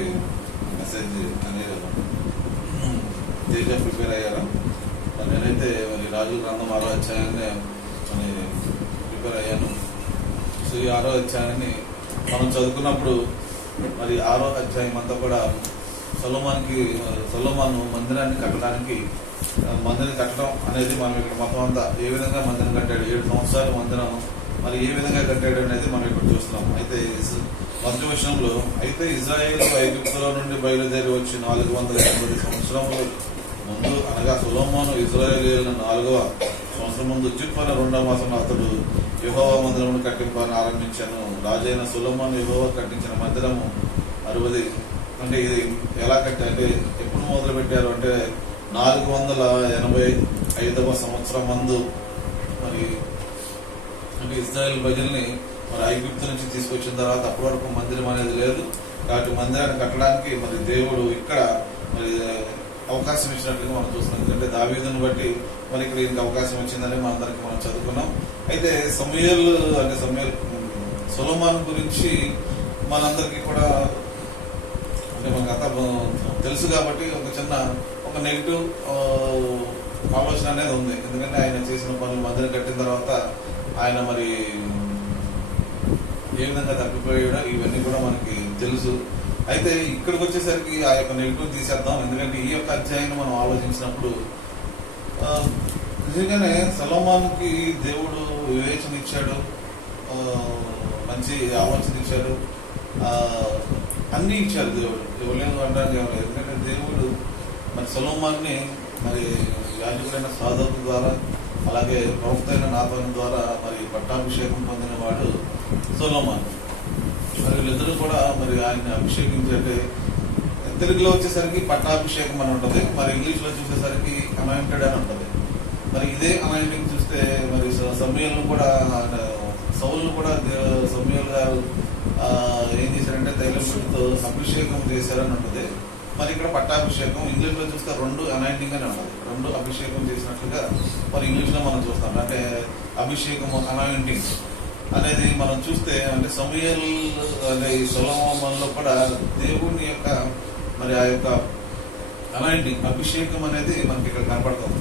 మరి మెసేజ్ అనేది తేజ ప్రిపేర్ అయ్యారు. నేనైతే మరి రాజుల గ్రంథం 6వ అధ్యాయాన్ని మరి ప్రిపేర్ అయ్యాను. సో ఈ 6వ అధ్యాయాన్ని మనం చదువుకున్నప్పుడు మరి 6వ అధ్యాయం అంతా కూడా సొలొమోను మందిరాన్ని కట్టడానికి మందిరం కట్టడం అనేది మనం ఇక్కడ మొత్తం అంతా ఏ విధంగా మందిరం కట్టాడు, 7 సంవత్సరాలు మందిరం మరి ఏ విధంగా కట్టాడు అనేది మనం ఇక్కడ చూస్తున్నాం. అయితే మొదటి విషయంలో అయితే ఇజ్రాయేలు ఐగుప్తులో నుండి బయలుదేరి వచ్చి 480 సంవత్సరముల ముందు అనగా సొలొమోను ఇజ్రాయేలీయులను 4వ సంవత్సరం ముందు చిప్పన 2వ మాసంలో అతడు యెహోవా మందిరమును కట్టింపని ఆరంభించాను. రాజైన సొలొమోను యెహోవా కట్టించిన మందిరము 60. అంటే ఇది ఎలా కట్టారు అంటే ఎప్పుడు మొదలు పెట్టారు అంటే 485వ సంవత్సరం ముందు మరి అంటే ఇజ్రాయేల్ ప్రజల్ని మరి ఐగుప్తు నుంచి తీసుకొచ్చిన తర్వాత అప్పటి వరకు మందిరం అనేది లేదు. కాబట్టి మందిరాన్ని కట్టడానికి మరి దేవుడు ఇక్కడ మరి అవకాశం ఇచ్చినట్లుగా మనం చూస్తున్నాం. ఎందుకంటే దావీదుని బట్టి మరి ఇక్కడ ఇంత అవకాశం వచ్చిందని మనందరికీ మనం చదువుకున్నాం. అయితే సొలొమోను గురించి మనందరికీ కూడా అంటే మనకు అంతా తెలుసు కాబట్టి ఒక నెగిటివ్ ఆలోచన అనేది ఉంది. ఎందుకంటే ఆయన చేసిన పనులు మందిరం కట్టిన తర్వాత ఆయన మరి ఏ విధంగా తప్పిపోయాడో ఇవన్నీ కూడా మనకి తెలుసు. అయితే ఇక్కడికి వచ్చేసరికి ఆ యొక్క నెగిటివ్ తీసేద్దాం. ఎందుకంటే ఈ యొక్క అధ్యాయాన్ని మనం ఆలోచించినప్పుడు నిజంగానే సొలొమోనుకి దేవుడు వివేచన ఇచ్చాడు, మంచి ఆలోచన ఇచ్చాడు, అన్నీ ఇచ్చాడు దేవుడు. ఎవరు అంటారు ఎవరు. ఎందుకంటే దేవుడు మరి సొలొమోనుని మరి యాజకుడైన సాదోకు ద్వారా అలాగే ప్రవక్త అయిన నాతాను ద్వారా మరి పట్టాభిషేకం పొందిన వాడు సొలొమోను. మరి వీళ్ళిద్దరూ కూడా మరి ఆయన అభిషేకించే తెలుగులో వచ్చేసరికి పట్టాభిషేకం అని ఉంటుంది, మరి ఇంగ్లీష్ లో చూసేసరికి అనాయింటెడ్ అని ఉంటుంది. మరి ఇదే అనాయింటింగ్ చూస్తే మరి సమూయేలును కూడా సౌలును కూడా సమూయేలు గారు ఏం చేశారంటే తైలపుడితో అభిషేకం చేశారని ఉంటుంది. మరి ఇక్కడ పట్టాభిషేకం ఇంగ్లీష్ లో చూస్తే 2 అనాయింటింగ్ అని ఉంటుంది, 2 అభిషేకం చేసినట్లుగా మరి ఇంగ్లీష్ లో మనం చూస్తాం. అంటే అభిషేకం అనాయింటింగ్ అనేది మనం చూస్తే అంటే సమూయేలు అనే సొలొమోనులో కూడా దేవుని యొక్క మరి ఆ యొక్క అనాయింటింగ్ అభిషేకం అనేది మనకి ఇక్కడ కనపడుతుంది.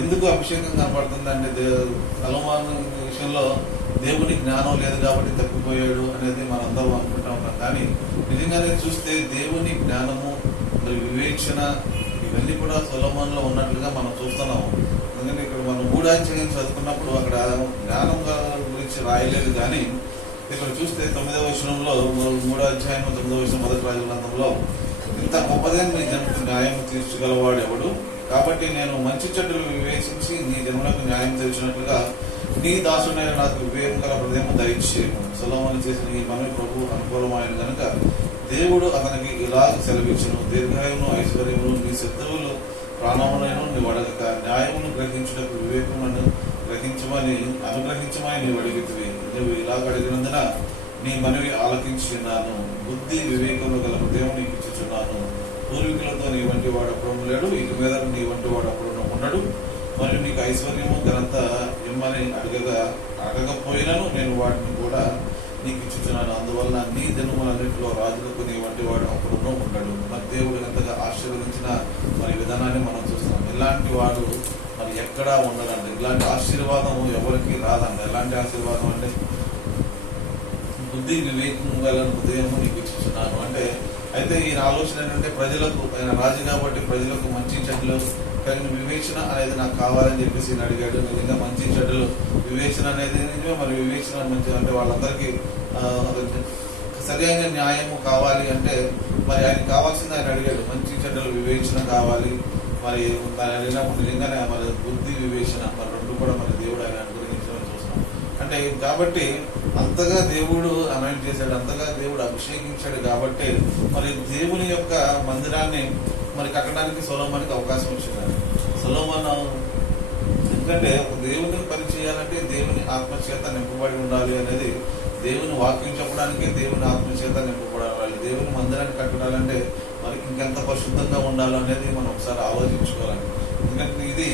ఎందుకు అభిషేకం కనపడుతుంది అంటే సొలొమోను విషయంలో దేవుని జ్ఞానం లేదు కాబట్టి తప్పిపోయాడు అనేది మనందరం అనుకుంటా ఉన్నాం. కానీ నిజంగానే చూస్తే దేవుని జ్ఞానము మరి వివేచన ఇవన్నీ కూడా సొలొమోనులో ఉన్నట్లుగా మనం చూస్తున్నాము. ఎందుకంటే ఇక్కడ మనం 3వ అధ్యాయం చదువుకున్నప్పుడు అక్కడ జ్ఞానం గురించి రాయలేదు. కానీ ఇక్కడ చూస్తే 9వ వచనంలో 3వ అధ్యాయం 9వ వచనం మొదటి రాజుల గ్రంథంలో ఇంత గొప్పదే నీ జన్మకు న్యాయం తీర్చగలవాడు ఎవడు, కాబట్టి నేను మంచి చెడ్డలు వివేచించి నీ జన్మలకు న్యాయం తీర్చినట్లుగా నీ దాసుడైన నాకు వివేకం గల హృదయం దయచేయము. సొలొమోను చేసిన ఈ పని ప్రభు అనుకూలమైన కనుక దేవుడు అతనికి ఇలా సెలవిచ్చును, దీర్ఘాయువును ఐశ్వర్యమును నీ శత్రువులు ప్రాణములను నీవు అడగక న్యాయమును గ్రహించుటకు వివేకమును అనుగ్రహించమని నీవు అడిగితివి. నువ్వు ఇలా అడిగినందున నీ మనవి ఆలకించున్నాను. బుద్ధి వివేకము గల హృదయం నీకు ఇచ్చుచున్నాను. పూర్వీకులతో నీ వంటి వాడు అప్పుడు లేడు, ఇక మీద నీ వంటి వాడు అప్పుడు ఉండడు. మరియు నీకు ఐశ్వర్యము ఘనత ఇమ్మని అడగకపోయినను నేను వాటిని కూడా నీకు ఇచ్చుచున్నాను. అందువలన నీ జన్మలన్నింటిలో రాజులకు నీ వంటి వాడు అప్పుడు ఉండడు. మరి దేవుడు ఎంతగా ఆశీర్వదించిన మరి విధానాన్ని మనం చూస్తున్నాం. ఇలాంటి వాడు మరి ఎక్కడా ఉండదండి. ఇలాంటి ఆశీర్వాదం ఎవరికి రాదండి. ఎలాంటి ఆశీర్వాదం అంటే బుద్ధి వివేకం గల హృదయము నీకు ఇచ్చుచున్నాను అంటే అయితే ఈయన ఆలోచన ఏంటంటే ప్రజలకు ఆయన రాజు కాబట్టి ప్రజలకు మంచి చెడ్డలు కలిగిన వివేచన అనేది నాకు కావాలని చెప్పేసి ఈయన అడిగాడు. నిజంగా మంచి చెడ్డలు వివేచన అనేది నిజమే. మరి వివేచన మంచి అంటే వాళ్ళందరికీ సరైన న్యాయము కావాలి అంటే మరి ఆయన కావాల్సింది ఆయన అడిగాడు. మంచి చెడ్డలు వివేచన కావాలి. మరి దాని అడిగినప్పుడు నిజంగానే మరి బుద్ధి వివేచన మరి 2 కూడా మరి దేవుడు ఆయన అనుగ్రహించడం చూస్తాం. అంటే కాబట్టి అంతగా దేవుడు అనాయింట్ చేశాడు, అంతగా దేవుడు అభిషేకించాడు కాబట్టి మరి దేవుని యొక్క మందిరాన్ని మరి కట్టడానికి సొలొమోనుకి అవకాశం వచ్చింది. సొలొమోను ఎందుకంటే ఒక దేవుని పని చేయాలంటే దేవుని ఆత్మచేత నింపబడి ఉండాలి అనేది దేవుని వాక్యం చెప్పడానికి దేవుని ఆత్మచేత నింపబడాలి. దేవుని మందిరాన్ని కట్టడాలంటే మరి ఇంకెంత పరిశుద్ధంగా ఉండాలి అనేది మనం ఒకసారి ఆలోచించుకోవాలి. ఎందుకంటే ఇది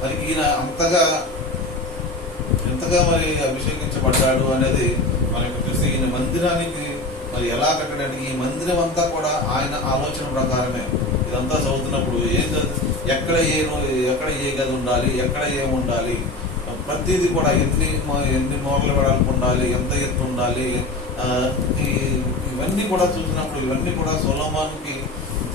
మరి ఈయన ఎంతగా మరి అభిషేకించబడ్డాడు అనేది మనకు చూస్తే ఈయన మందిరానికి మరి ఎలా కట్టడానికి ఈ మందిరం అంతా కూడా ఆయన ఆలోచన ప్రకారమే. ఇదంతా చదువుతున్నప్పుడు ఎక్కడ ఏ గది ఉండాలి, ఎక్కడ ఏమి ఉండాలి, ప్రతిదీ కూడా ఎన్ని మూరలు వెడల్పు ఉండాలి, ఎంత ఎత్తు ఉండాలి, ఇవన్నీ కూడా చూసినప్పుడు ఇవన్నీ కూడా సొలొమోనుకి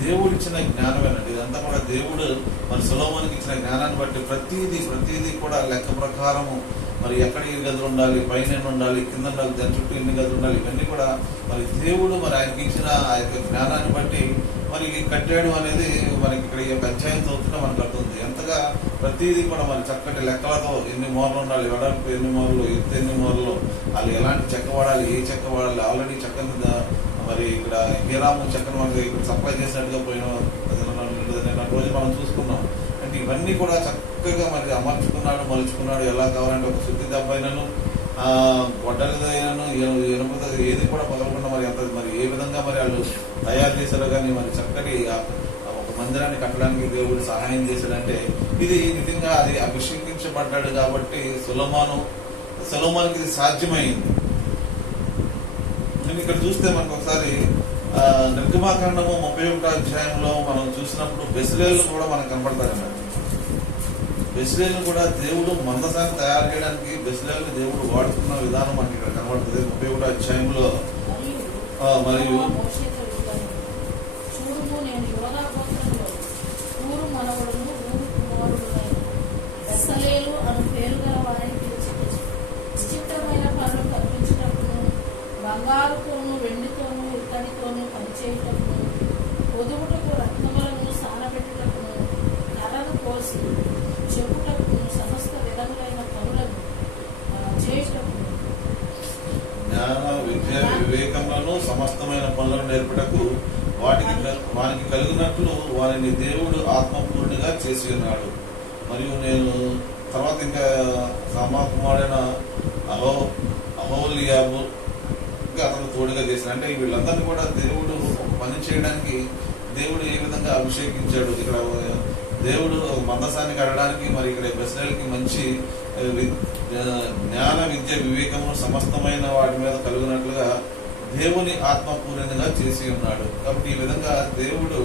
దేవుడు ఇచ్చిన జ్ఞానమేనండి. ఇదంతా కూడా దేవుడు మరి సొలొమోనుకి ఇచ్చిన జ్ఞానాన్ని బట్టి ప్రతిదీ కూడా లెక్క ప్రకారము మరి ఎక్కడ ఏ గదులు ఉండాలి, పైన ఎన్ని ఉండాలి, కింద ఉండాలి, దాని చుట్టూ ఎన్ని గదులు ఉండాలి, ఇవన్నీ కూడా మరి దేవుడు మరి ఆయనకి ఇచ్చిన ఆ యొక్క జ్ఞానాన్ని బట్టి మరి కట్టాడు అనేది మనకి ఇక్కడ ఈ యొక్క అధ్యాయం చదువుతున్నా మనకు అర్థం. ఎంతగా ప్రతిదీ కూడా మరి చక్కటి లెక్కలతో ఎన్ని మూరలు ఉండాలి, వెడల్పు ఎన్ని మూరలు, ఎత్తు ఎన్ని మూరలు, వాళ్ళు ఎలాంటి చెక్క వాడాలి, ఏ చెక్క వాడాలి, ఆల్రెడీ చెక్క మరి ఇక్కడ హీరాము చెక్కను మనకి ఇక్కడ సప్లై చేసినట్టుగా పోయిన రోజు మనం చూసుకున్నాం. అంటే ఇవన్నీ కూడా చక్కగా మరి అమర్చుకున్నాడు, మలుచుకున్నాడు. ఎలా కావాలంటే ఒక శుద్ధి దెబ్బైనను గొడ్డలదైనను ఎనుపద ఏది కూడా పగలకుండా మరి ఏ విధంగా మరి వాళ్ళు తయారు చేశారో కానీ మరి చక్కటి ఒక మందిరాన్ని కట్టడానికి దేవుడు సహాయం చేశాడంటే ఇది నిజంగా అది అభిషేకించబడ్డాడు కాబట్టి సొలొమోనుకి ఇది సాధ్యమైంది. నేను ఇక్కడ చూస్తే మనకు ఒకసారి నిర్గమాకాండము 31వ అధ్యాయంలో మనం చూసినప్పుడు బెస్లేలు కూడా మనకు కనపడతారన్నమాట. బెస్లేలు కూడా దేవుడు మందసాన్ని తయారు చేయడానికి బెస్లేలు దేవుడు వాడుతున్న విధానం మనకి ఇక్కడ కనబడుతుంది 31వ అధ్యాయంలో. మరియు బంగారుతోను వెండితోను ఇత్తడితోను పనిచేయుటకును పొదుగుటకు రత్నములను సానబెట్టుటకును కర్రను కోసి చెప్పుటకును సమస్త విధములైన పనులను చేయుటకును జ్ఞాన విద్య వివేకములను సమస్తమైన పనులను నేర్పుటకు వానికి కలిగినట్లు వారిని దేవుడు ఆత్మపూర్ణిగా చేసి ఉన్నాడు. మరియు నేను తర్వాత ఇంకా సామా కుమారుడైన అహోలియాబు అతను తోడుగా చేసిన. అంటే వీళ్ళందరినీ కూడా దేవుడు పని చేయడానికి దేవుడు ఏ విధంగా అభిషేకించాడు. ఇక్కడ దేవుడు మందసాన్ని కట్టడానికి మరి ఇక్కడ బెస్లేలుకి మంచి జ్ఞాన విద్య వివేకము సమస్తమైన వాటి మీద కలుగునట్లుగా దేవుని ఆత్మపూర్ణంగా చేసి ఉన్నాడు. కాబట్టి ఈ విధంగా దేవుడు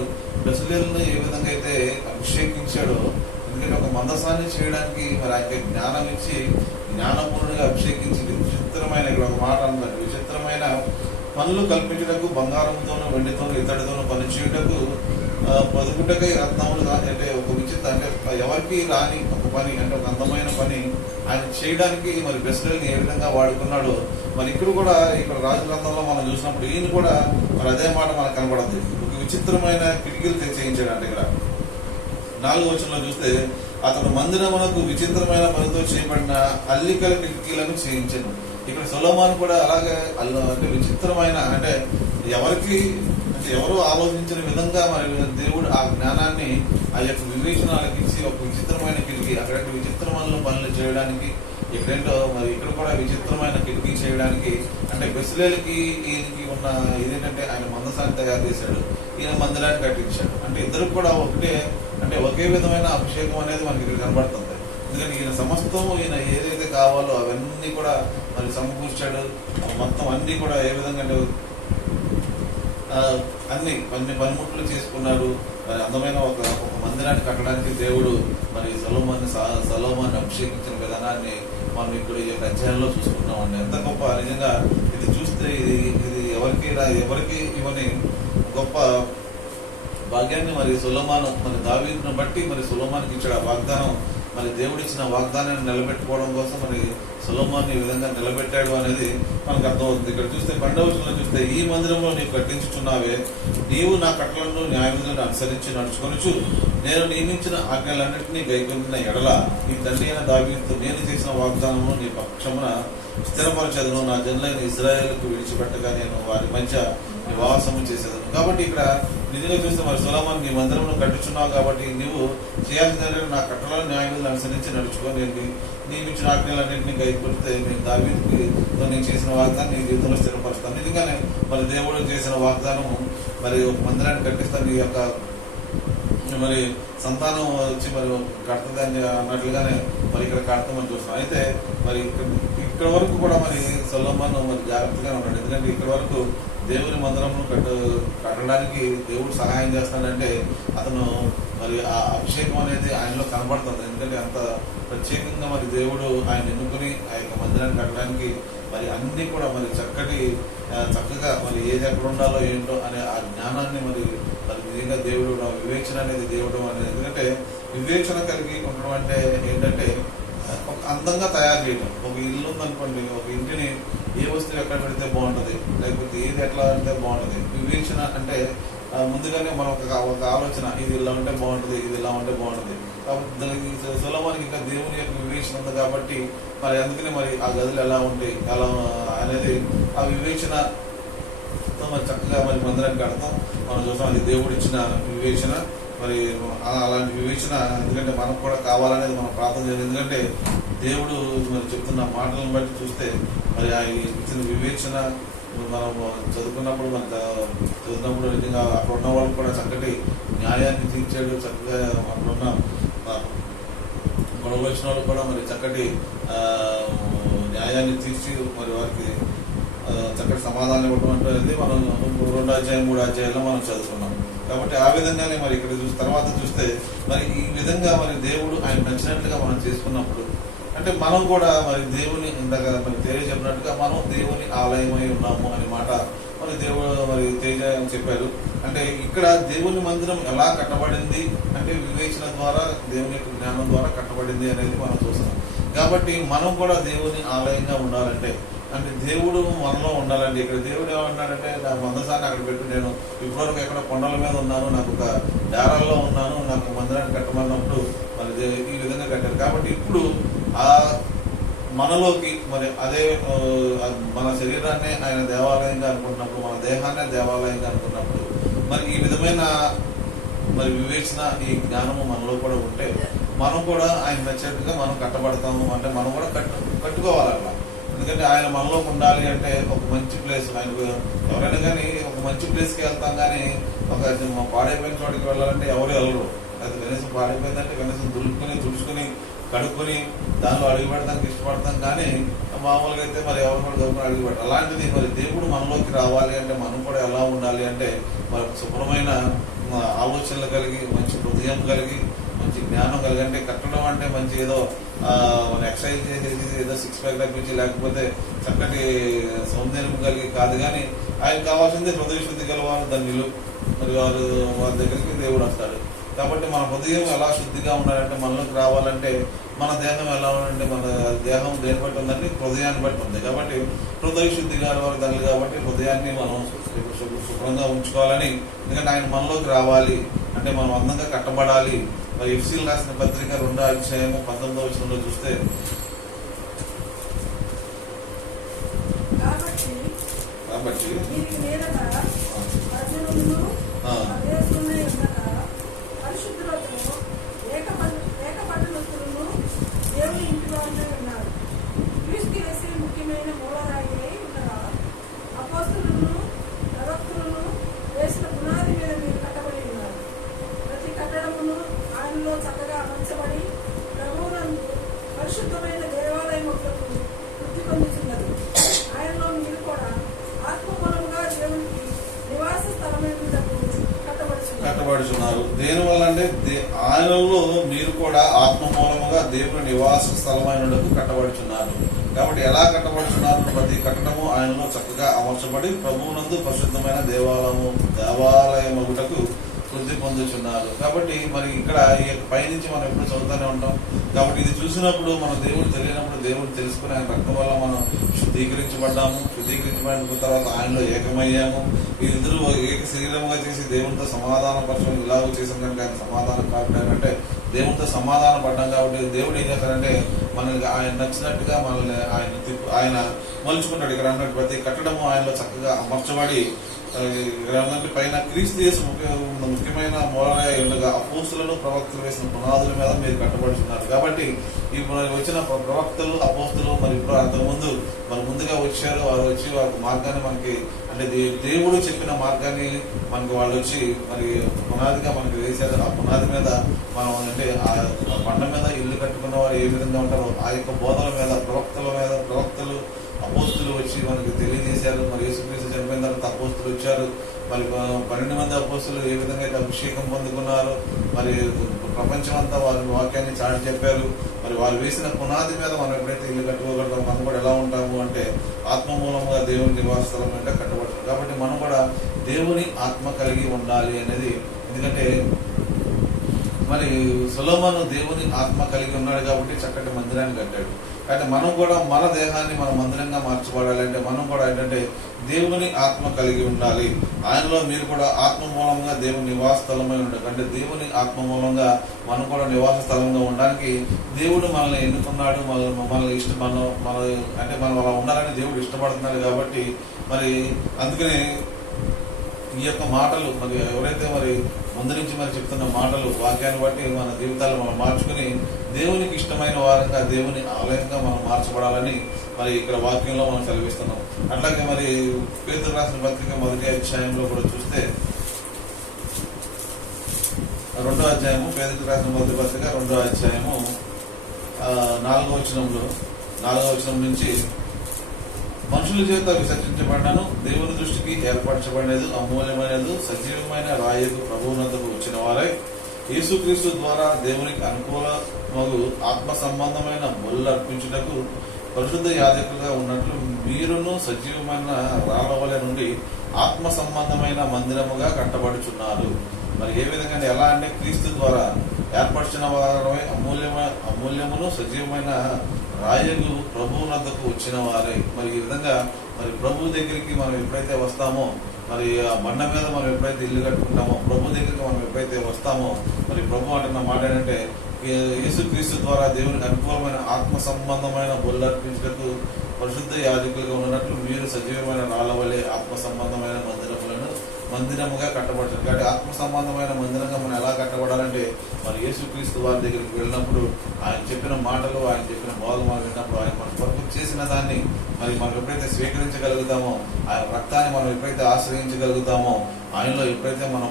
బెస్లేలును ఏ విధంగా అయితే అభిషేకించాడో, ఎందుకంటే ఒక మందసాన్ని చేయడానికి మరి ఆయన జ్ఞానం ఇచ్చి జ్ఞానపూర్ణంగా అభిషేకించి విచిత్రమైన ఇక్కడ ఒక మాట అంటారు, విచిత్రమైన పనులు కల్పించుటకు బంగారంతోనూ వెండితోనూ ఇత్తడితోనూ పని చేయుటకు పొదుగుటకై రత్నములు అంటే ఒక విచిత్ర అంటే ఎవరికి రాని ఒక పని అంటే ఒక అందమైన పని ఆయన చేయడానికి మరి బెస్లేలుని ఏ విధంగా వాడుకున్నాడో మరి ఇక్కడ రాజు గ్రంథంలో మనం చూసినప్పుడు ఈయన కూడా మరి అదే మాట మనకు కనబడద్దు. ఒక విచిత్రమైన కిటికీలు చేయించాడు. అంటే ఇక్కడ 4వ వచనంలో చూస్తే అతడు మందిరమునకు విచిత్రమైన పనితో చేయబడిన అల్లికల కిటికీలను చేయించాను. ఇక్కడ సొలొమోను కూడా అలాగే అంటే విచిత్రమైన అంటే ఎవరు ఆలోచించిన విధంగా మరి దేవుడు ఆ జ్ఞానాన్ని ఆ యొక్క వివేచనాలకు ఇచ్చి ఒక విచిత్రమైన కిటికీ అక్కడ విచిత్రమైన పనులు చేయడానికి ఇక్కడ కూడా విచిత్రమైన కిటికీ చేయడానికి అంటే బెస్లేలుకి ఈయనకి ఉన్న ఇదేంటంటే ఆయన మందసాన్ని తయారు చేశాడు, ఈయన మందిరాన్ని కట్టించాడు. అంటే ఇద్దరు కూడా ఒకే విధమైన అభిషేకం అనేది మనకి ఇక్కడ కనబడుతుంది. ఎందుకంటే ఈయన సమస్తం ఈయన ఏదైతే కావాలో అవన్నీ కూడా మరి సమకూర్చాడు. మొత్తం అన్ని కూడా ఏ విధంగా అంటే అన్ని పనిముట్లు చేసుకున్నాడు. మరి అందమైన ఒక మందిరాన్ని కట్టడానికి దేవుడు మరి సొలొమోను అభిషేకించిన విధానాన్ని మనం ఇప్పుడు ఈ యొక్క అధ్యాయంలో చూసుకుంటామండి. ఎంత గొప్ప నిజంగా ఇది చూస్తే ఇది ఎవరికి ఇవన్నీ గొప్ప భాగ్యాన్ని మరి సొలొమోను మరి దావీదును బట్టి మరి సొలొమోనుకి ఇచ్చాడు ఆ వాగ్దానం. మరి దేవుడు ఇచ్చిన వాగ్దానాన్ని నిలబెట్టుకోవడం కోసం మరి సొలొమోను ఈ విధంగా నిలబెట్టాడు అనేది మనకు అర్థమవుతుంది. ఇక్కడ చూస్తే 12వ వచనంలో చూస్తే ఈ మందిరంలో నీవు కట్టించుచున్నావే, నీవు నా కట్టలను న్యాయవిధులను అనుసరించి నడుచుకొనుచు నేను నియమించిన ఆజ్ఞలన్నింటినీ గైకొనిన ఎడల నీ తండ్రి అయిన దావీదుతో నేను చేసిన వాగ్దానము నీ పక్షమున స్థిరపరచదును, నా జనులైన ఇశ్రాయేలుకు విడిచిపెట్టగా నేను వారి మధ్య నివాసము చేసేదను. కాబట్టి ఇక్కడ నిజంగా చూస్తే మరి సొలొమోను నీ మందిరంలో కట్టుచున్నావు కాబట్టి నువ్వు చేయాల్సిన నా కట్టలను న్యాయవిధులను అనుసరించి నడుచుకొని నేను నియమించిన ఆజ్ఞలన్నింటినీ గైకొడితే నేను దావీదుతో నేను చేసిన వాగ్దానం నీ జీవితంలో స్థిరపరుస్తాను. నిజంగానే మరి దేవుడు చేసిన వాగ్దానం మరి ఒక మందిరాన్ని కట్టిస్తాను. ఈ యొక్క మరి సంతానం వచ్చి మరి కడుతుందని అన్నట్లుగానే మరి ఇక్కడ కడతామని చూస్తాం. అయితే మరి ఇక్కడ వరకు కూడా మరి సొలొమోను మరి జాగ్రత్తగా ఉన్నాడు. ఎందుకంటే ఇక్కడ వరకు దేవుని మందిరమును కట్టడానికి దేవుడు సహాయం చేస్తాడంటే అతను మరి ఆ అభిషేకం అనేది ఆయనలో కనబడుతుంది. ఎందుకంటే అంత ప్రత్యేకంగా మరి దేవుడు ఆయన ఎన్నుకుని ఆ యొక్క మందిరాన్ని కట్టడానికి మరి అన్ని కూడా మరి చక్కగా మరి ఏది ఎక్కడ ఉండాలో ఏంటో అనే ఆ జ్ఞానాన్ని మరి నిజంగా దేవుడు వివేచన అనేది దేవుడు అనేది. ఎందుకంటే వివేచన కలిగి ఉండడం అంటే ఏంటంటే ఒక అందంగా తయారు చేయడం. ఒక ఇల్లు ఉందనుకోండి, ఒక ఇంటిని ఏ వస్తువు ఎక్కడ పెడితే బాగుంటుంది, లేకపోతే ఏది ఎట్లా అంటే బాగుంటుంది. వివేచన అంటే ముందుగానే మనం ఒక ఆలోచన, ఇది ఇలా ఉంటే బాగుంటుంది, ఇది ఇలా ఉంటే బాగుంటుంది. కాబట్టి దానికి సొలొమోనుకి ఇంకా దేవుని యొక్క వివేచన ఉంది కాబట్టి మరి అందుకనే మరి ఆ గదులు ఎలా ఉంటాయి ఎలా అనేది ఆ వివేచనతో మరి చక్కగా మరి మందిరాన్ని కడతాం మనం చూస్తాం. అది దేవుడు ఇచ్చిన వివేచన. మరి అలాంటి వివేచన ఎందుకంటే మనకు కూడా కావాలనేది మనం ప్రార్థన చేయాలి. ఎందుకంటే దేవుడు మరి చెప్తున్న మాటలను బట్టి చూస్తే మరి ఆ ఇచ్చిన వివేచన మనం చదువుకున్నప్పుడు నిజంగా అక్కడ ఉన్న వాళ్ళు కూడా చక్కటి న్యాయాన్ని తీర్చాడు. చక్కగా అక్కడ ఉన్న గొడవ వచ్చిన వాళ్ళు కూడా మరి చక్కటి న్యాయాన్ని తీర్చి మరి వారికి చక్కటి సమాధానం ఇవ్వడం అనేది మనం 2 అధ్యాయం 3 అధ్యాయాల్లో మనం చదువుకున్నాం. కాబట్టి ఆ విధంగానే మరి ఇక్కడ తర్వాత చూస్తే మరి ఈ విధంగా మరి దేవుడు ఆయన నచ్చినట్లుగా మనం చేసుకున్నప్పుడు అంటే మనం కూడా మరి దేవుని ఇందాక మరి తేజ చెప్పినట్టుగా మనం దేవుని ఆలయమై ఉన్నాము అనే మాట మరి దేవుడు మరి తేజ చెప్పారు. అంటే ఇక్కడ దేవుని మందిరం ఎలా కట్టబడింది అంటే వివేచన ద్వారా దేవుని యొక్క జ్ఞానం ద్వారా కట్టబడింది అనేది మనం చూస్తున్నాం. కాబట్టి మనం కూడా దేవుని ఆలయంగా ఉండాలంటే అంటే దేవుడు మనలో ఉండాలండి. ఇక్కడ దేవుడు ఏమంటాడంటే నా మందసాన్ని అక్కడ పెట్టు, నేను ఇప్పటివరకు ఎక్కడ కొండల మీద ఉన్నాను, నాకు ఒక దారాల్లో ఉన్నాను, నాకు మందిరాన్ని కట్టమన్నప్పుడు మరి ఈ విధంగా కట్టారు. కాబట్టి ఇప్పుడు ఆ మనలోకి మరి అదే మన శరీరాన్ని ఆయన దేవాలయంగా అనుకున్నప్పుడు, మన దేహాన్ని దేవాలయంగా అనుకున్నప్పుడు మరి ఈ విధమైన మరి వివేచన ఈ జ్ఞానము మనలో కూడా ఉంటే మనం కూడా ఆయన నచ్చినట్టుగా మనం కట్టబడతాము. అంటే మనం కూడా కట్టుకోవాలి అట్లా. ఎందుకంటే ఆయన మనలో ఉండాలి అంటే ఒక మంచి ప్లేస్, ఆయనకు ఎవరైనా కానీ ఒక మంచి ప్లేస్కి వెళ్తాం కానీ ఒక పాడైపోయిన చోటికి వెళ్ళాలంటే ఎవరు వెళ్ళరు. అది కనీసం పాడైపోయిందంటే కనీసం తుడుచుకుని కడుక్కొని దానిలో అడుగు పెడతానికి ఇష్టపడతాం. కానీ మామూలుగా అయితే మరి ఎవరు కూడా గౌరవం అడుగు పెట్టారు. అలాంటిది మరి దేవుడు మనలోకి రావాలి అంటే మనం కూడా ఎలా ఉండాలి అంటే మరి శుభ్రమైన ఆలోచనలు కలిగి, మంచి హృదయం కలిగి, మంచి జ్ఞానం కలిగి. అంటే కట్టడం అంటే మంచి ఏదో మన ఎక్సర్సైజ్ చేసేసి ఏదో 6 ప్యాక్ తప్పించి లేకపోతే చక్కటి సౌందర్యం కలిగి కాదు. కానీ ఆయన కావాల్సిందే హృదయ శుద్ధి గలవారు ధన్యులు. మరి వారి దగ్గరికి దేవుడు వస్తాడు. కాబట్టి మన హృదయం ఎలా శుద్ధిగా ఉండాలంటే మనలోకి రావాలంటే మన దేహం ఎలా ఉండాలంటే మన దేహం దేని బట్టి ఉందంటే హృదయాన్ని బట్టి ఉంది. కాబట్టి హృదయ శుద్ధి గలవారు ధన్యులు కాబట్టి హృదయాన్ని మనం శుభ్రంగా ఉంచుకోవాలని. ఎందుకంటే ఆయన మనలోకి రావాలి అంటే మనం అందంగా కట్టబడాలి. మరి ఎఫ్సీలు రాసిన పత్రిక 2వ అధ్యాయం 19వ వచనంలో చూస్తే కాబట్టి ముఖ్యమైన మూలరాయి ఉండగా అపోస్తలులను ప్రవక్తలను వేసిన పునాది మీద మీరు కట్టబడి ఉన్నారు. ప్రతి కట్టడమును ఆయనలో చక్కగా అమర్చబడి ప్రభువునందు పరిశుద్ధమైన దేవాలయం ఒకటి వృద్ధి పొందుతున్నది. ఆయనలో మీరు కూడా ఆత్మమూలముగా దేవునికి నివాస స్థలమైనకు కట్టబడుచున్నారు. దేని వల్ల అంటే ఆయనలో మీరు కూడా ఆత్మ మూలముగా దేవుని నివాస స్థలమైనకు కట్టబడుచున్నారు. కాబట్టి ఎలా కట్టబడుతున్నారు? ప్రతి కట్టడము ఆయనలో చక్కగా అమర్చబడి ప్రభువునందు పరిశుద్ధమైన దేవాలయం ఒకటకు వృద్ధి పొందుతున్నారు. కాబట్టి మరి ఇక్కడ ఈ పైనుంచి మనం ఎప్పుడు చదువుతూనే ఉంటాం. కాబట్టి ఇది చూసినప్పుడు మన దేవుడు తెలియనప్పుడు దేవుడు తెలుసుకుని ఆయన రక్తం వల్ల మనం శుద్ధీకరించబడ్డాము. శుద్ధీకరించబడిన తర్వాత ఆయనలో ఏకమయ్యాము. ఇద్దరు ఏక శరీరంగా చేసి దేవునితో సమాధాన పరచడం ఇలాగ చేసిన కనుక ఆయన సమాధానం కాకపోయారంటే దేవునితో సమాధాన పడ్డాం కాబట్టి దేవుడు ఏం చేస్తాడంటే మనకి ఆయన నచ్చినట్టుగా మనల్ని ఆయన మలుచుకుంటాడు. ఇక్కడ అన్నట్టు ప్రతి కట్టడము ఆయనలో చక్కగా అమర్చబడి పైన క్రీస్తు యేసు ముఖ్యమైన మూలగా ఉండగా అపోస్తులను ప్రవక్తలు వేసిన పునాదుల మీద మీరు కట్టబడుతున్నారు. కాబట్టి ఇప్పుడు వచ్చిన ప్రవక్తలు అపోస్తులు మరి ఇప్పుడు అంతకుముందు మరి ముందుగా వచ్చారు. వారు వచ్చి వారి మార్గాన్ని మనకి అంటే దేవుడు చెప్పిన మార్గాన్ని మనకు వాళ్ళు వచ్చి మరి పునాదిగా మనకి వేశారు. ఆ పునాది మీద మనం అంటే ఆ బండ మీద ఇల్లు కట్టుకున్న వారు ఏ విధంగా ఉంటారో ఆ యొక్క బోధల మీద ప్రవక్తలు అపోస్తులు వచ్చి మనకి తెలియజేశారు. మరి యేసుక్రీస్తు చనిపోయిన తర్వాత అపోస్తులు వచ్చారు. మరి 12 మంది అపోస్తులు ఏ విధంగా అయితే అభిషేకం పొందుకున్నారు, మరి ప్రపంచం అంతా వారి వాక్యాన్ని చాటి చెప్పారు. మరి వారు వేసిన పునాది మీద మనం ఎప్పుడైతే ఇల్లు కట్టుకోగలుగుతాం మనం కూడా ఎలా ఉంటాము అంటే ఆత్మ మూలంగా దేవుని నివాస స్థలం అంటే కట్టబడతాం. కాబట్టి మనం కూడా దేవుని ఆత్మ కలిగి ఉండాలి అనేది. ఎందుకంటే మరి సొలొమోను దేవుని ఆత్మ కలిగి ఉన్నాడు కాబట్టి చక్కటి మందిరాన్ని కట్టాడు. అంటే మనం కూడా మన దేహాన్ని మనం మందిరంగా మార్చబడాలి అంటే మనం కూడా ఏంటంటే దేవుని ఆత్మ కలిగి ఉండాలి. ఆయనలో మీరు కూడా ఆత్మ మూలంగా దేవుని నివాస స్థలమై ఉండాలి. అంటే దేవుని ఆత్మ మూలంగా మనం కూడా నివాస స్థలంగా ఉండడానికి దేవుడు మనల్ని ఎన్నుకున్నాడు. మనల్ని మనం అలా ఉండాలని దేవుడు ఇష్టపడుతున్నాడు. కాబట్టి మరి అందుకనే ఈ యొక్క మాటలు మరి ఎవరైతే మరి ముందు నుంచి మరి చెప్తున్న మాటలు వాక్యాన్ని బట్టి మన జీవితాలు మనం మార్చుకుని దేవునికి ఇష్టమైన వారంగా దేవుని ఆలయంగా మనం మార్చబడాలని మరి ఇక్కడ వాక్యంలో మనం సెలవిస్తున్నాం. అట్లాగే మరి పేతురు రాసిన పత్రిక 1వ అధ్యాయంలో కూడా చూస్తే 2వ అధ్యాయము పేతురు రాసిన మొదటి పత్రిక 2వ అధ్యాయము 4వ వచనం నుంచి మనుషుల చేత విసర్జించబడినను దేవుని దృష్టికి ఏర్పరచబడినది అమూల్యమైనది సజీవమైన రాయకు ప్రభువునద్దకు వచ్చిన వారై యేసుక్రీస్తు ద్వారా దేవునికి అనుకూలమగు ఆత్మ సంబంధమైన బలులు అర్పించుటకు పరిశుద్ధ యాజకులుగా ఉన్నట్లు మీరును సజీవమైన రాళ్ళవలె నుండి ఆత్మ సంబంధమైన మందిరముగా కట్టబడుచున్నారు. మరి ఏ విధంగా ఎలా అంటే క్రీస్తు ద్వారా ఏర్పరిచిన వారమై అమూల్యమును సజీవమైన రాయలు ప్రభువునద్దకు వచ్చిన వారే. మరి ఈ విధంగా మరి ప్రభు దగ్గరికి మనం ఎప్పుడైతే వస్తామో మరి ఆ బండ మీద మనం ఎప్పుడైతే ఇల్లు కట్టుకుంటామో ప్రభు దగ్గరికి మనం ఎప్పుడైతే వస్తామో మరి ప్రభు అంటున్న మాట ఏంటంటే యేసుక్రీస్తు ద్వారా దేవునికి అనుకూలమైన ఆత్మ సంబంధమైన బలులు అర్పించుటకు పరిశుద్ధ యాజకులుగా ఉన్నట్లు మీరు సజీవమైన రాళ్ళ వలె ఆత్మ సంబంధమైన మందిరముగా కట్టబడుతుంది. కాబట్టి ఆత్మ సంబంధమైన మందిరంగా మనం ఎలా కట్టబడాలంటే మరి యేసుక్రీస్తు వారి దగ్గరికి వెళ్ళినప్పుడు ఆయన చెప్పిన మాటలు ఆయన చెప్పిన బోధలు మనం విన్నప్పుడు ఆయన మన కొరకు చేసిన దాన్ని మరి మనం ఎప్పుడైతే స్వీకరించగలుగుతామో ఆయన రక్తాన్ని మనం ఎప్పుడైతే ఆశ్రయించగలుగుతామో ఆయనలో ఎప్పుడైతే మనం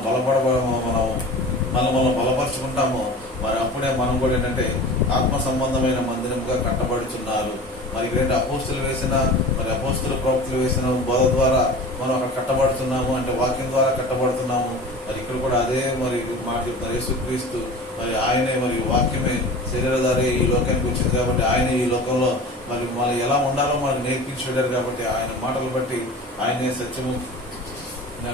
మనం బలపరుచుకుంటామో మరి అప్పుడే మనం కూడా ఏంటంటే ఆత్మ సంబంధమైన మందిరముగా కట్టబడుచున్నారు. మరి ఇక్కడ అపోస్తులు వేసిన మరి అపోస్తుల ప్రవక్తలు వేసిన బోధ ద్వారా మనం అక్కడ కట్టబడుతున్నాము అంటే వాక్యం ద్వారా కట్టబడుతున్నాము. మరి ఇక్కడ కూడా అదే మరి మాట చెప్తున్నారు. యేసుక్రీస్తు మరి ఆయనే మరి వాక్యమే శరీరధారి ఈ లోకానికి వచ్చింది కాబట్టి ఆయన ఈ లోకంలో మరి మనం ఎలా ఉండాలో మనకు నేర్పించాడు. కాబట్టి ఆయన మాటలు బట్టి ఆయనే సత్యము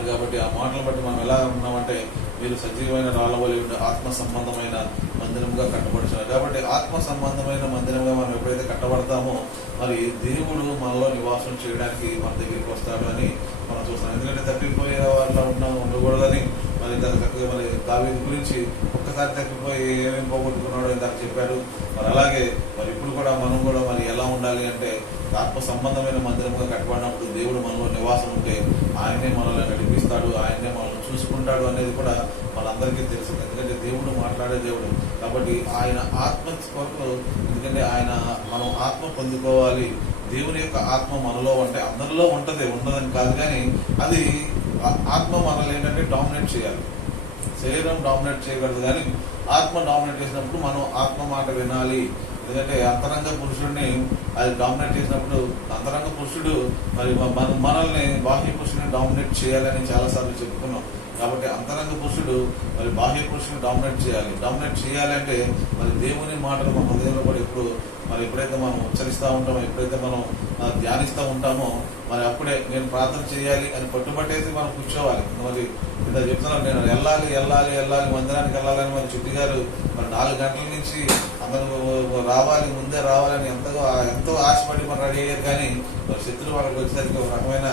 కాబట్టి ఆ మాటలు బట్టి మనం ఎలా ఉన్నామంటే మీరు సజీవమైన రాళ్ళవలె ఉండే ఆత్మ సంబంధమైన మందిరంగా కట్టబడుతున్నారు. కాబట్టి ఆత్మ సంబంధమైన మందిరంగా మనం ఎప్పుడైతే కట్టబడతామో మరి దేవుడు మనలో నివాసం చేయడానికి మన దగ్గరికి వస్తాడు అని మనం చూస్తాం. ఎందుకంటే తప్పిపోయే వాళ్ళ ఉండకూడదని మరి చక్కగా మరి దావీదు గురించి ఒక్కసారి తప్పిపోయి ఏమేమి పోగొట్టుకున్నాడో ఇందాక చెప్పాడు. మరి అలాగే మరి ఇప్పుడు కూడా మనం కూడా మరి ఎలా ఉండాలి అంటే ఆత్మ సంబంధమైన మందిరంగా కట్టబడినప్పుడు దేవుడు మనలో నివాసం ఉంటే ఆయనే మనల్ని నడిపిస్తాడు, ఆయనే మనల్ని చూసుకుంటాడు అనేది కూడా మనందరికీ తెలుసు. ఎందుకంటే దేవుడు మాట్లాడే దేవుడు కాబట్టి ఆయన ఆత్మ కొరకు ఎందుకంటే మనం ఆత్మ పొందుకోవాలి. దేవుని యొక్క ఆత్మ మనలో అంటే అందరిలో ఉండదని కాదు, కానీ అది ఆత్మ మనల్ని ఏంటంటే డామినేట్ చేయాలి. శరీరం డామినేట్ చేయగలదు కానీ ఆత్మ డామినేట్ చేసినప్పుడు మనం ఆత్మ మాట వినాలి. ఎందుకంటే అంతరంగ పురుషుడిని అది డామినేట్ చేసినప్పుడు అంతరంగ పురుషుడు మరి మనల్ని బాహ్య పురుషుడిని డామినేట్ చేయాలని చాలాసార్లు చెప్పుకున్నాం. కాబట్టి అంతరంగ పురుషుడు మరి బాహ్య పురుషుని డామినేట్ చేయాలి అంటే మరి దేవుని మాటలు మన హృదయంలో కూడా ఎప్పుడైతే మనం ఉచ్చరిస్తూ ఉంటామో ఎప్పుడైతే మనం ధ్యానిస్తూ ఉంటామో మరి అప్పుడే నేను ప్రార్థన చేయాలి అని పట్టుబట్టేసి మనం కూర్చోవాలి. మరి ఇలా చెప్తున్నాను నేను వెళ్ళాలి మందిరానికి వెళ్ళాలని మరి చుట్టి గారు మరి 4 గంటల నుంచి అందరూ ముందే రావాలని ఎంతో ఆశపడి మరి రెడీ అయ్యారు. కానీ మరి శత్రువు వాళ్ళకి వచ్చేసరికి ఒక రకమైన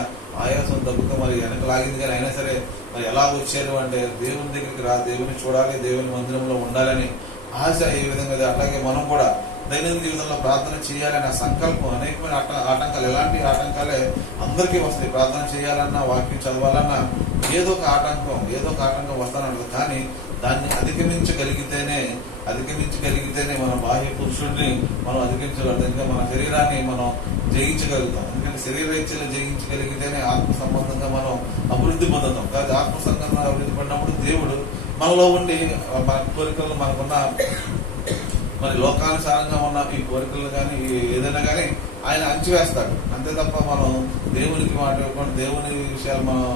ఆయాసం తగ్గుతూ మరి వెనక లాగింది. కానీ అయినా సరే మరి ఎలా వచ్చారు అంటే దేవుని దగ్గరికి దేవుని చూడాలి, దేవుని మందిరంలో ఉండాలని ఆశ ఏ విధంగా అట్లాగే మనం కూడా దైనందిన జీవితంలో ప్రార్థన చేయాలనే సంకల్పం అనేకమైన ఆటంకాలు, ఎలాంటి ఆటంకాలే అందరికీ వస్తాయి. ప్రార్థన చేయాలన్నా, వాక్యం చదవాలన్నా ఏదో ఒక ఆటంకం వస్తానంటుంది. కానీ దాన్ని అధిగమించగలిగితేనే మన బాహ్య పురుషుడిని మనం అధిగమించగలుగుతాం. ఇంకా మన శరీరాన్ని మనం జయించగలుగుతాం. ఎందుకంటే శరీరేచ్ఛలు జయించగలిగితేనే ఆత్మ సంబంధంగా మనం అభివృద్ధి పొందుతాం. కానీ ఆత్మ సంబంధంగా అభివృద్ధి పడినప్పుడు దేవుడు మనలో ఉండి మన కోరికలు, మనకున్న మరి లోకానుసారంగా ఉన్న ఈ కోరికలు కానీ ఏదైనా కానీ ఆయన అణచివేస్తాడు. అంతే తప్ప మనం దేవునికి మాట ఇవ్వకుండా, దేవుని విషయాలు మనం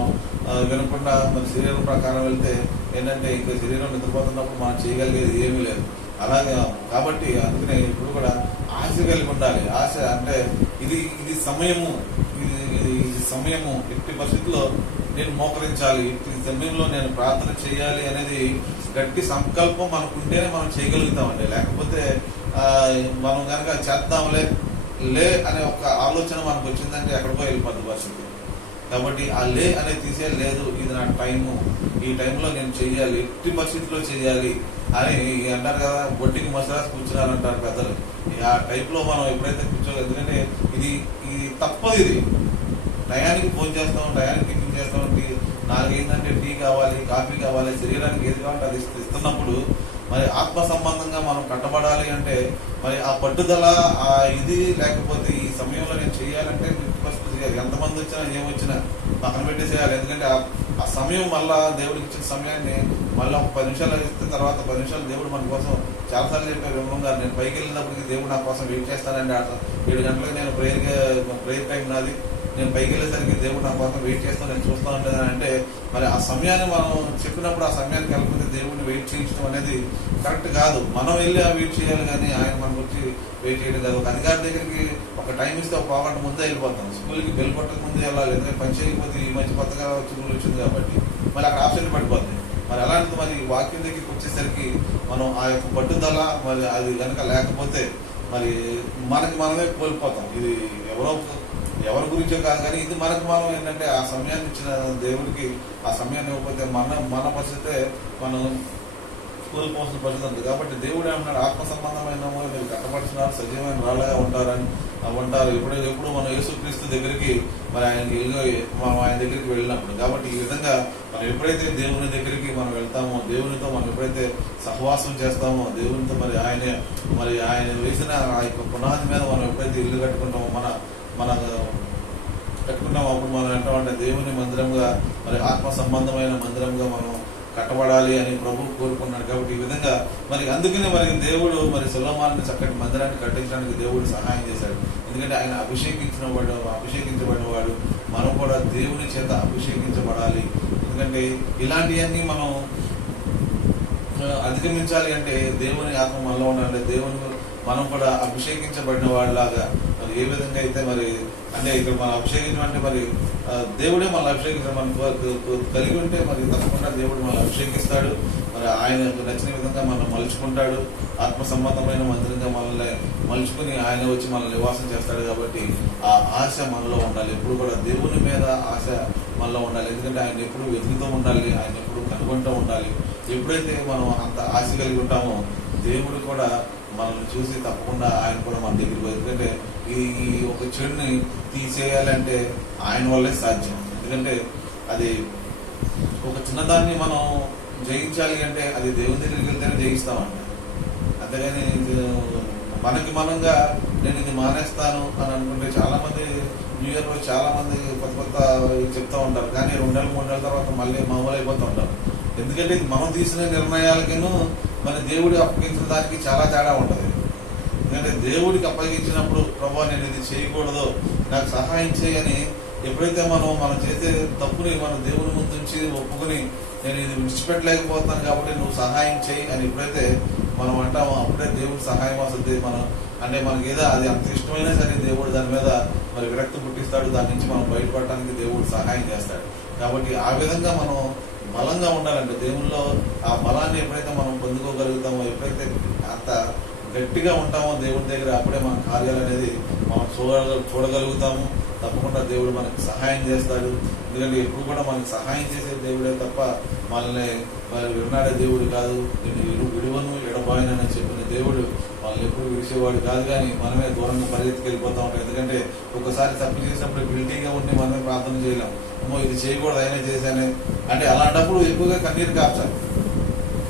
వినకుండా మరి శరీరం ప్రకారం వెళ్తే ఏంటంటే ఇంకా శరీరం నిద్రపోతున్నప్పుడు మనం చేయగలిగేది ఏమీ లేదు. అలాగే కాబట్టి అందుకనే ఇప్పుడు కూడా ఆశ కలిగి ఉండాలి. ఆశ అంటే ఇది సమయము ఎట్టి పరిస్థితుల్లో నేను మోకరించాలి, ఈ సమయంలో నేను ప్రార్థన చేయాలి అనేది గట్టి సంకల్పం మనకుంటేనే మనం చేయగలుగుతామండి. లేకపోతే మనం కనుక చేద్దాంలే అనే ఒక ఆలోచన మనకు వచ్చిందంటే ఎక్కడికో వెళ్ళిపోద్ది పరిస్థితి. కాబట్టి ఆ అనేది తీసేయలేదు, ఇది నా టైము, ఈ టైంలో నేను చెయ్యాలి, ఎట్టి పరిస్థితిలో చెయ్యాలి అని అంటారు కదా, బొట్టికి మసాజ్ కూర్చున్నారంటారు పెద్దలు. ఆ టైప్లో మనం ఎప్పుడైతే కూర్చోలేదు, ఎందుకంటే ఇది తప్పదు. ఇది టయానికి ఫోన్ చేస్తాం, టయానికి టిఫిన్ చేస్తాం, 4 అయిందంటే టీ కావాలి, కాఫీ కావాలి, శరీరానికి ఏది కావాలంటే అది ఇస్తున్నప్పుడు మరి ఆత్మ సంబంధంగా మనం కట్టబడాలి అంటే మరి ఆ పట్టుదల ఇది లేకపోతే ఈ సమయంలో నేను చేయాలంటే చేయాలి. ఎంతమంది వచ్చినా ఏమొచ్చినా పక్కన పెట్టేసేయాలి. ఎందుకంటే ఆ సమయం మళ్ళా దేవుడికి ఇచ్చిన సమయాన్ని మళ్ళీ ఒక 10 నిమిషాలు ఇస్తే తర్వాత 10 నిమిషాలు దేవుడు మన కోసం చాలాసార్లు చెప్పారు. విమలం గారు, నేను పైకి వెళ్ళినప్పటికీ దేవుడు నా కోసం వెయిట్ చేస్తానండి. 7 గంటలకు నేను ప్రేయర్ టైం నాది, నేను పైకి వెళ్ళేసరికి దేవుడు నా కోసం వెయిట్ చేస్తాను, నేను చూస్తూ ఉంటాను అంటే మరి ఆ సమయాన్ని మనం చెప్పినప్పుడు ఆ సమయానికి వెళ్ళకపోతే దేవుడిని వెయిట్ చేయించడం అనేది కరెక్ట్ కాదు. మనం వెళ్ళి వెయిట్ చేయాలి, కానీ ఆయన మన గురించి వెయిట్ చేయడం కాదు. ఒక అధికారి దగ్గరికి ఒక టైం ఇస్తే ఒక పావుగంట ముందే వెళ్ళిపోతాం. స్కూల్కి బెల్ కొట్టక ముందే వెళ్ళాలి, ఎందుకంటే పని చేయకపోతే ఈ మధ్య కొత్తగా స్కూల్ వచ్చింది కాబట్టి మరి అక్కడ ఆప్షన్ పడిపోతుంది. మరి అలాంటిది మరి వాక్యం దగ్గరికి వచ్చేసరికి మనం ఆ యొక్క పట్టుదల మరి అది కనుక లేకపోతే మరి మనమే కోల్పోతాం. ఇది ఎవరి గురించో కాదు, కానీ ఇది మనం ఏంటంటే ఆ సమయాన్ని ఇచ్చిన దేవుడికి ఆ సమయాన్ని ఇవ్వకపోతే మన పరిస్థితే మనం కోల్పోవాల్సిన పరిస్థితి ఉంది. కాబట్టి దేవుడు ఏమన్నాడు, ఆత్మ సంబంధమైన మీరు కట్టపడుతున్నారు, సజీవమైన రాళ్ళగా ఉంటారు ఎప్పుడు మనం యేసుక్రీస్తు దగ్గరికి మరి మనం ఆయన దగ్గరికి వెళ్ళినప్పుడు. కాబట్టి ఈ విధంగా మనం ఎప్పుడైతే దేవుని దగ్గరికి మనం వెళ్తామో, దేవునితో మనం ఎప్పుడైతే సహవాసం చేస్తామో, దేవునితో మరి ఆయన వేసిన ఆ యొక్క పునాది మీద మనం ఎప్పుడైతే ఇల్లు కట్టుకుంటామో, మన కట్టుకుంటామో, అప్పుడు మనం ఏంటంటే దేవుని మందిరంగా మరి ఆత్మ సంబంధమైన మందిరంగా మనం కట్టబడాలి అని ప్రభు కోరుకున్నాడు. కాబట్టి ఈ విధంగా మరి అందుకనే మరి దేవుడు మరి సొలొమోనుని చక్కటి మందిరాన్ని కట్టించడానికి దేవుడు సహాయం చేశాడు. ఎందుకంటే ఆయన అభిషేకించబడిన వాడు, మనం కూడా దేవుని చేత అభిషేకించబడాలి. ఎందుకంటే ఇలాంటివన్నీ మనం అధిగమించాలి అంటే దేవుని ఆత్మ మనలో ఉండాలి. దేవుని మనం కూడా అభిషేకించబడిన వాళ్ళలాగా మరి ఏ విధంగా అయితే మరి అంటే ఇక్కడ మనం అభిషేకించడం అంటే మరి దేవుడే మనల్ని అభిషేకించడం మనకు కలిగి ఉంటే మరి తప్పకుండా దేవుడు మనల్ని అభిషేకిస్తాడు. మరి ఆయనకు నచ్చిన విధంగా మనం మలుచుకుంటాడు. ఆత్మ సంబంధమైన మందిరంగా మనల్ని మలుచుకుని ఆయన వచ్చి మనల్ని నివాసం చేస్తాడు. కాబట్టి ఆ ఆశ మనలో ఉండాలి. ఎప్పుడు కూడా దేవుని మీద ఆశ మనలో ఉండాలి. ఎందుకంటే ఆయన ఎప్పుడు వెతుకుతూ ఉండాలి, ఆయన ఎప్పుడు కనుగొంటూ ఉండాలి. ఎప్పుడైతే మనం అంత ఆశ కలిగి ఉంటామో దేవుడు కూడా మనల్ని చూసి తప్పకుండా ఆయన కూడా మన దగ్గరికి, ఎందుకంటే ఈ ఒక చెడుని తీసేయాలంటే ఆయన వల్లే సాధ్యం. ఎందుకంటే అది ఒక చిన్నదాన్ని మనం జయించాలి అంటే అది దేవుని దగ్గరికి వెళ్తేనే జయిస్తామండి. అంతేగాని మనంగా నేను ఇది మానేస్తాను అని అనుకుంటే చాలా మంది న్యూ ఇయర్ రోజు చాలా మంది కొత్త చెప్తూ ఉంటారు, కానీ 2 నెలలు 3 నెలల తర్వాత మళ్ళీ మామూలు అయిపోతూ ఉంటారు. ఎందుకంటే మనం తీసిన నిర్ణయాలకిను మరి దేవుడికి అప్పగించిన దానికి చాలా తేడా ఉంటుంది. ఎందుకంటే దేవుడికి అప్పగించినప్పుడు ప్రభా నేను ఇది చేయకూడదు, నాకు సహాయం చేయని ఎప్పుడైతే మనం చేసే తప్పుని మనం దేవుని ముందు నుంచి ఒప్పుకుని నేను ఇది విడిచిపెట్టలేకపోతున్నాను కాబట్టి నువ్వు సహాయం చేయి అని ఎప్పుడైతే మనం అంటామో అప్పుడే దేవుడి సహాయం వస్తుంది. అంటే మనకి ఏదో అది అంత ఇష్టమైనా సరే దేవుడు దాని మీద మరి విరక్తి పుట్టిస్తాడు. దాని నుంచి మనం బయటపడటానికి దేవుడు సహాయం చేస్తాడు. కాబట్టి ఆ విధంగా మనం బలంగా ఉండాలంటే దేవుల్లో ఆ బలాన్ని ఎప్పుడైతే మనం పొందుకోగలుగుతామో, ఎప్పుడైతే అంత గట్టిగా ఉంటామో దేవుడి దగ్గర, అప్పుడే మన కార్యాలు అనేది మనం చూడగలుగుతాము. తప్పకుండా దేవుడు మనకి సహాయం చేస్తాడు. ఎందుకంటే ఎప్పుడు కూడా మనకి సహాయం చేసే దేవుడే తప్ప మనల్ని విన్నాడే దేవుడు కాదు. నేను విడువను ఎడబాయనని చెప్పిన దేవుడు మనల్ని ఎప్పుడు విడిచేవాడు కాదు. కానీ మనమే దూరంగా పరిగెత్తుకెళ్ళిపోతూ ఉంటాం. ఎందుకంటే ఒకసారి తప్పు చేసినప్పుడు గిల్టీగా ఉండి మనమే ప్రార్థన చేయలేం. అమ్మో ఇది చేయకూడదు, అయినా చేశానే అంటే అలాంటప్పుడు ఎక్కువగా కన్నీరు కార్చాలి,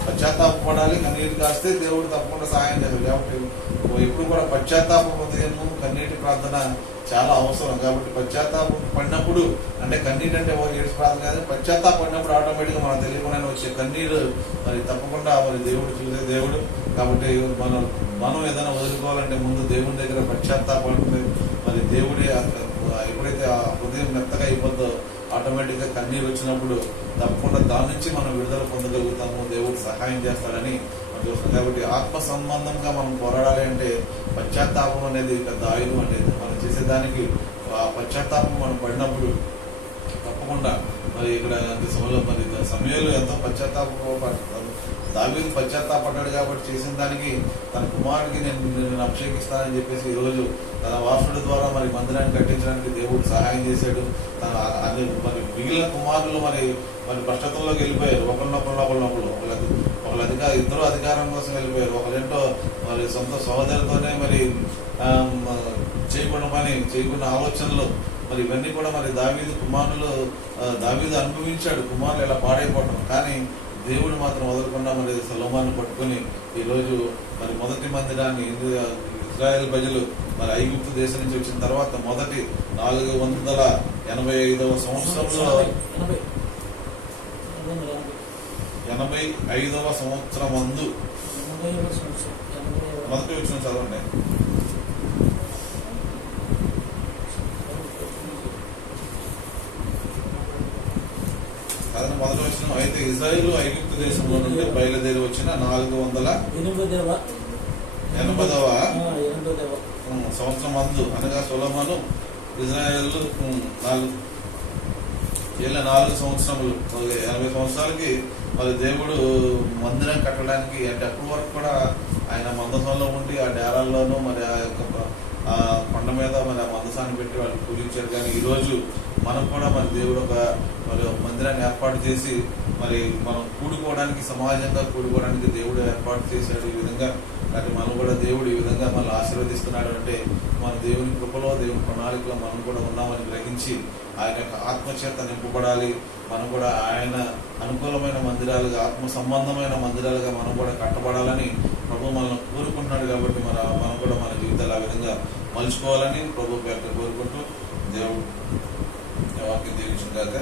పశ్చాత్తాపడాలి. కన్నీరు కాస్తే దేవుడు తప్పకుండా సహాయం చేస్తాడు. కాబట్టి ఎప్పుడు కూడా పశ్చాత్తాప హృదయము, కన్నీటి ప్రార్థన చాలా అవసరం. కాబట్టి పశ్చాత్తాపం పడినప్పుడు, అంటే కన్నీటి అంటే ఏడ్చి ప్రార్థన కాదు, పశ్చాత్తాపం పడినప్పుడు ఆటోమేటిక్గా మనం తెలియకుండా వచ్చే కన్నీరు మరి తప్పకుండా మరి దేవుడు చూసే దేవుడు. కాబట్టి మనం ఏదైనా వదులుకోవాలంటే ముందు దేవుని దగ్గర పశ్చాత్తాపం మరి దేవుడే ఎప్పుడైతే ఆ హృదయం మెత్తగా అయిపోద్దో ఆటోమేటిక్గా కన్నీరు వచ్చినప్పుడు తప్పకుండా దాని నుంచి మనం విడుదల పొందగలుగుతాము. దేవుడు సహాయం చేస్తాడని మనం చూస్తాం. కాబట్టి ఆత్మ సంబంధంగా మనం పోరాడాలి అంటే పశ్చాత్తాపం అనేది పెద్ద ఆయుధం అనేది. మనం చేసేదానికి ఆ పశ్చాత్తాపం మనం పడినప్పుడు తప్పకుండా మరి ఇక్కడ మరి సమయంలో ఎంతో దావీదు పశ్చాత్తాపడ్డాడు కాబట్టి చేసిన దానికి తన కుమారుడికి నేను అభిషేకిస్తానని చెప్పేసి ఈరోజు తన వారసుడి ద్వారా మరి మందిరాన్ని కట్టించడానికి దేవుడు సహాయం చేశాడు. అది మరి మిగిలిన కుమారులు మరి పశ్చాత్తంలోకి వెళ్ళిపోయారు. ఇద్దరు అధికారం కోసం వెళ్ళిపోయారు. ఒకరేంటో మరి సొంత సహోదరులతోనే మరి చేయకుండా ఆలోచనలు మరి ఇవన్నీ కూడా మరి దావీదు అనుభవించాడు. కుమారులు ఇలా పాడైపోవడం. కానీ దేవుడు మాత్రం వదలకుండా మరి సొలొమోనును పట్టుకొని ఈరోజు మరి మొదటి మందిరాన్ని ఇశ్రాయేల్ ప్రజలు మరి ఐగుప్తు దేశం నుంచి వచ్చిన తర్వాత మొదటి 485వ సంవత్సరంలో 85వ సంవత్సరం ముందు మొదటి వచ్చిన చదవండి. మొదటి వచ్చిన అయితే ఇజ్రాయేలు ఐగుప్తు దేశంలో నుండి బయలుదేరి వచ్చిన 480వ సంవత్సరం మందు అనగా సొలొమోను ఇజ్రాయేల్ 4 సంవత్సరములు 80 సంవత్సరాలకి మరి దేవుడు మందిరం కట్టడానికి, అంటే అప్పటి వరకు కూడా ఆయన మందసంలో ఉండి ఆ డేరాల్లోనూ మరి ఆ యొక్క ఆ కొండ మీద మరి ఆ మందసాన్ని పెట్టి వాళ్ళు పూజించారు. కానీ ఈరోజు మనం కూడా మరి దేవుడు మరి మందిరాన్ని ఏర్పాటు చేసి మరి మనం కూడుకోవడానికి, సమాజంగా కూడుకోవడానికి దేవుడు ఏర్పాటు చేశాడు. ఈ విధంగా అంటే మనం కూడా దేవుడు ఈ విధంగా మనల్ని ఆశీర్వదిస్తున్నాడు. అంటే మన దేవుని కృపలో, దేవుని ప్రణాళికలో మనం కూడా ఉన్నామని గ్రహించి ఆయన యొక్క ఆత్మచేత నింపబడాలి. మనం కూడా ఆయన అనుకూలమైన మందిరాలుగా, ఆత్మ సంబంధమైన మందిరాలుగా మనం కూడా కట్టబడాలని ప్రభు మనల్ని కోరుకుంటున్నాడు. కాబట్టి మనం కూడా మన జీవితాలు ఆ విధంగా మలుచుకోవాలని ప్రభు పేరు కోరుకుంటూ దేవుడు వాక్యం దీవించుగాక.